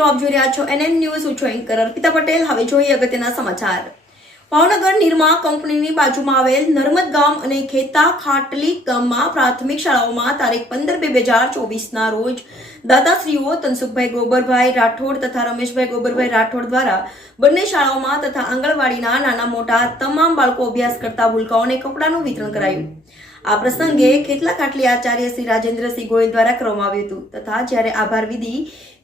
મિત્રો, આપ જોઈ રહ્યા છો NN ન્યૂઝ. હું છું એન્કર અર્પિતા પટેલ. હવે જોઈએ અગત્યના સમાચાર. ભાવનગર નિરમા કંપનીની બાજુમાં આવેલ નર્મદ ગામ અને ખેતા ખાટલી ગામમાં પ્રાથમિક શાળાઓમાં તારીખ 15/2/2024ના રોજ દાદાશ્રીઓ તનસુખભાઈ ગોબરભાઈ રાઠોડ તથા રમેશભાઈ ગોબરભાઈ રાઠોડ દ્વારા બંને શાળાઓમાં તથા આંગણવાડીના નાના મોટા તમામ બાળકો અભ્યાસ કરતા ભૂલકાઓને કપડાનું વિતરણ કરાયું. આ પ્રસંગે ખેતલા ખાટલી આચાર્ય શ્રી રાજેન્દ્રસિંહ ગોયલ દ્વારા કરવામાં આવ્યું હતું તથા જ્યારે આભાર વિધિ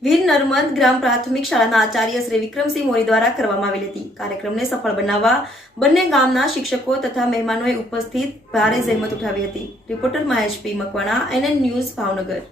વીર નર્મદ ગ્રામ પ્રાથમિક શાળાના આચાર્ય શ્રી વિક્રમસિંહ મોરી દ્વારા કરવામાં આવેલી હતી. કાર્યક્રમને સફળ બનાવવા બંને ગામના શિક્ષકો તથા મહેમાનોએ ઉપસ્થિત ભારે જહેમત ઉઠાવી હતી. રિપોર્ટર મહેશ પી મકવાણા, NN ન્યૂઝ, ભાવનગર.